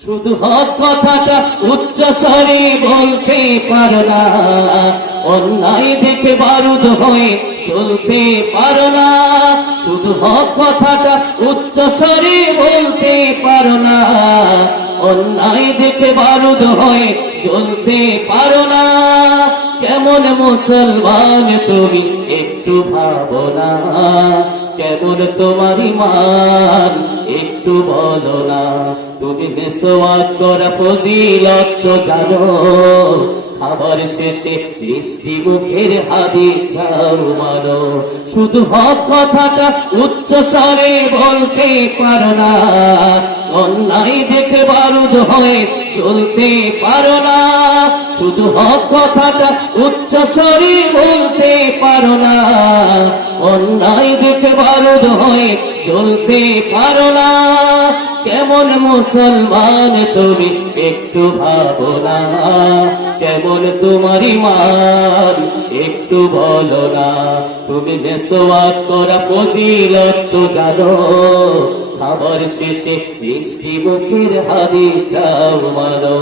শুধু হক কথাটা উচ্চ স্বরে বলতে পারো না, অন্যায় দেখে বারুদ হয়ে চলতে পারো না। শুধু হক কথাটা উচ্চ স্বরে বলতে পারো না, অন্যায় দেখে বারুদ হয়ে চলতে পারো না। কেমন মুসলমান তুমি একটু ভাবো না, কেমন তোমার ঈমান একটু বলো না। তুমি মেসওয়াক করা ফজিলত তো জানো, খাবার শেষে মিষ্টি মুখের হাদিসটাও মানো। শুধু হক কথাটা উচ্চ স্বরে বলতে পারো না, অন্যায় দেখে বারুদ হয়ে চলতে পারো না। শুধু হক কথাটা উচ্চ স্বরে বলতে পারো না, অন্যায় দেখে বারুদ হয়ে চলতে পারো না। কেমন মুসলমান তুমি একটু ভাবো না, কেমন তোমার ঈমান একটু বলো না। তুমি মেসওয়াক করা ফজিলত তো জানো, খাবার শেষে মিষ্টি মুখের হাদিসটাও মানো।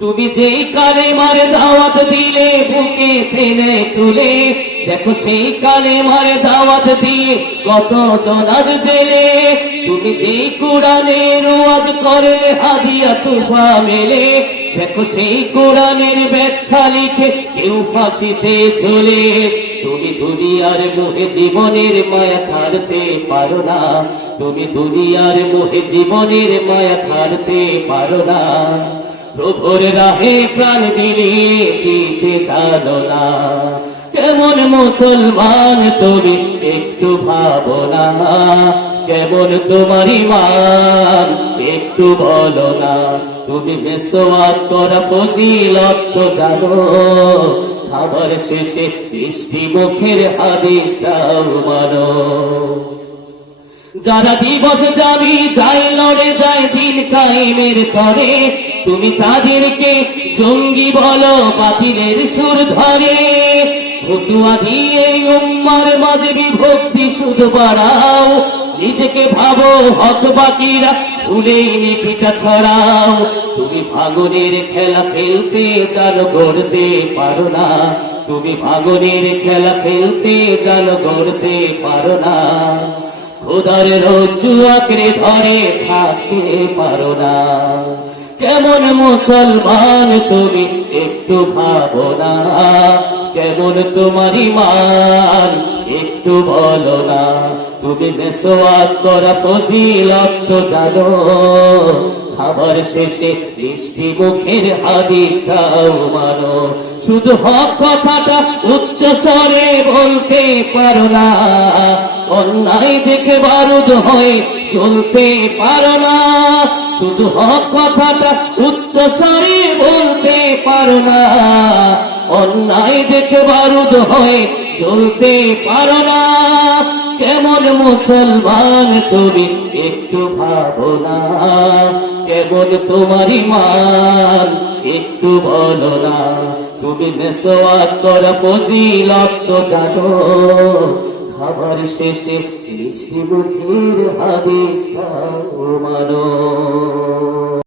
তুমি যেই কালেমার দাওয়াত দিলে বুকে টেনে তুলে, দেখো সেই কালেমার দাওয়াত দিয়ে কত জনাজ জেলে। তুমি যেই কোরআনের ওয়াজ করলে হাদিয়া তুফা মেলে, দেখো সেই কোরআনের ব্যাখ্যা লিখে কেউ ফাঁসিতে ঝুলে। তুমি দুনিয়ার মোহে জীবনের মায়া ছাড়তে পারো না, তুমি দুনিয়ার মোহে জীবনের মায়া ছাড়তে পারো না। প্রভুর রাহে প্রাণ বিলিয়ে দিতে জানো না, কেমন মুসলমান তুমি একটু ভাবো না, কেমন তোমার ঈমান একটু বলো না। তুমি মেসওয়াক করা ফজিলত তো জানো, খাবার শেষে মিষ্টি মুখের হাদিসটাও মানো। যারা দিবস যাবি যাই লড়ে যায় দিন কায়েমের তরে, তুমি তাদেরকে জঙ্গি বলো বাতিলের সুর ধরে। ফতুয়া দিয়ে উম্মার মাঝে বিভক্তি শুধু বাড়াও, নিজেকে ভাবো হক বাকিরা ভুলেই নিকিটা ছড়াও। তুমি ভাগনের খেলা খেলতে জানো গড়তে পারো না, তুমি ভাগনের খেলা খেলতে জানো গড়তে পারো না। খোদার রজ্জু আঁকড়ে ধরে থাকতে পারো না, কেমন মুসলমান তুমি একটু ভাবো না, কেমন তোমার ঈমান একটু বলো না। তুমি মেসওয়াক করা ফজিলত তো জানো, খাবার শেষে মিষ্টি মুখের হাদিসটাও মানো। শুধু হক কথাটা উচ্চ স্বরে বলতে পারো না, অন্যায় দেখে বারুদ হয়ে চলতে পারো না। শুধু হক কথাটা উচ্চ স্বরে বলতে পারো না, অন্যায় দেখে বারুদ হয়ে চলতে পারো না। কেমন মুসলমান তুমি একটু ভাবো না, কেমন তোমার ঈমান একটু বলো না। তুমি মেসওয়াক করা ফজিলত তো জানো, খাবার শেষে মিষ্টি মুখের হাদিসটাও মানো।